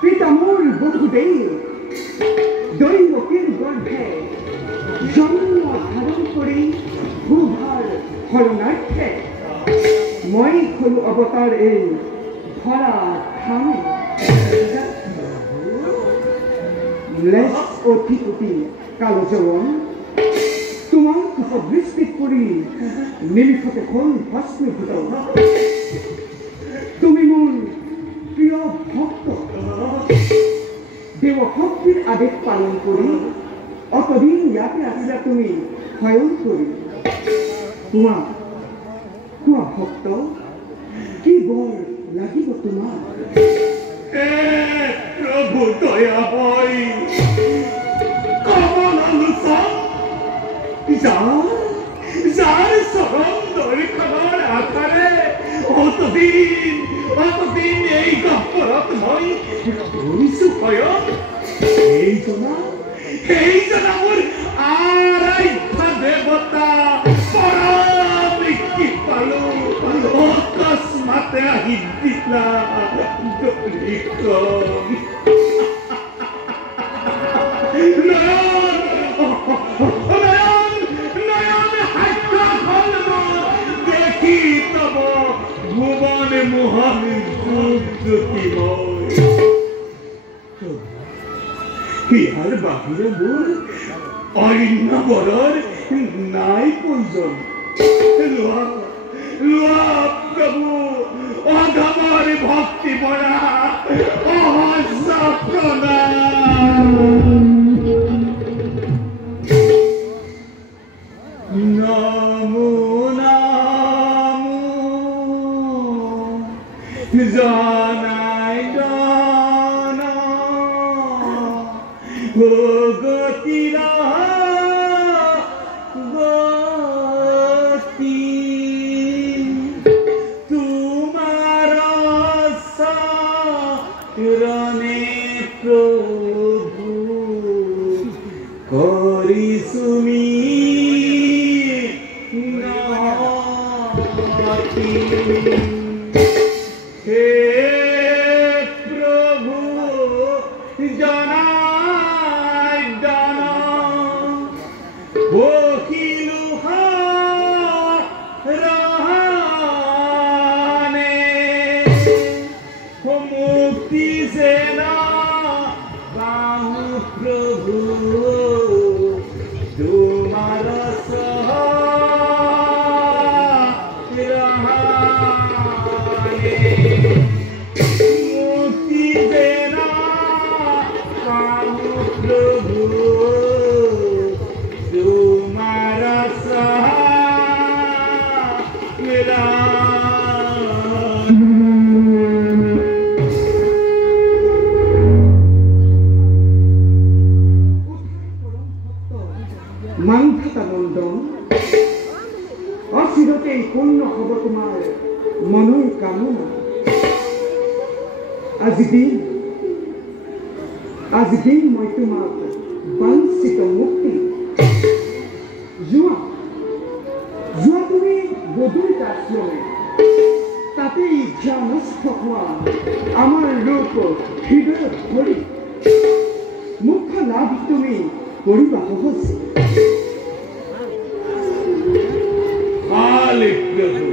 Pitamul Bokudev, Doi Wakil Golbhe, John অবতাৰ এই ধৰা ঠামে lace অতি কোটি কালো জবন তোমাৰ উপদৃষ্টিত পৰি নিমিষতে হল ভস্মীভূত তুমি মোৰ প্ৰিয় ভক্ত দেৱশক্তিৰ আদেশ পালন কৰি অতদিন ইয়াতে আছিলা তুমি শয়ন কৰি তোমাৰ ভক্ত কি বৰ লাগিব তোমাৰ প্ৰভু দয়া হয় কমল আলোচন যাৰ চৰণ দৰ্শনৰ আকাৰে অতদিন এই গহ্বৰত মই কৰিছো শয়ন এইজনা মোৰ আৰাধ্য দেৱতা পৰমৃত্যু পালো অকস্মাতে আহি দিলা দেখি তব ভুবনে মোহন জ্যোতিময় ইয়াৰ বাহিৰে মোৰ অন্য বৰৰ নাই প্ৰয়োজন লোৱা প্ৰভু অধমৰ ভক্তি বৰা অহস্য প্ৰণাম নমো নমো জনাই জন গতিৰ গতি তোমাৰ চৰণে প্ৰভু কৰিছো মিনতি হে প্ৰভু জনাই দান বহিলো ৰহানে মুক্তি সেনা বাহু প্ৰভু তোমাৰ মুক্তি দেনা বাহু প্ৰভু তোমাৰ মাংথিতা নন্দন অচিৰতে পূৰ্ণ হ'ব তোমাৰ মনৰ কামনা আজি দিন মই তোমাক বাঞ্ছিত মুক্তি যোৱা তুমি গধুৰ কাৰ্যলৈ তাতে ইচ্ছা নষ্ট হোৱা আমাৰ লোক হৃদয়ত ভৰি মুখ্য লাভ তুমি কৰিবা সহজ প্ৰভু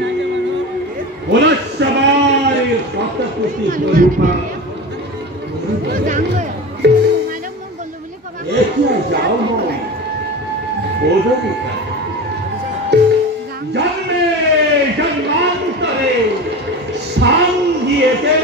পুনঃসবাৰ শতকোটি স্বৰূপা এতিয়া যাও মই জন্মে জন্মান্তৰে স্থান দিয়েছেন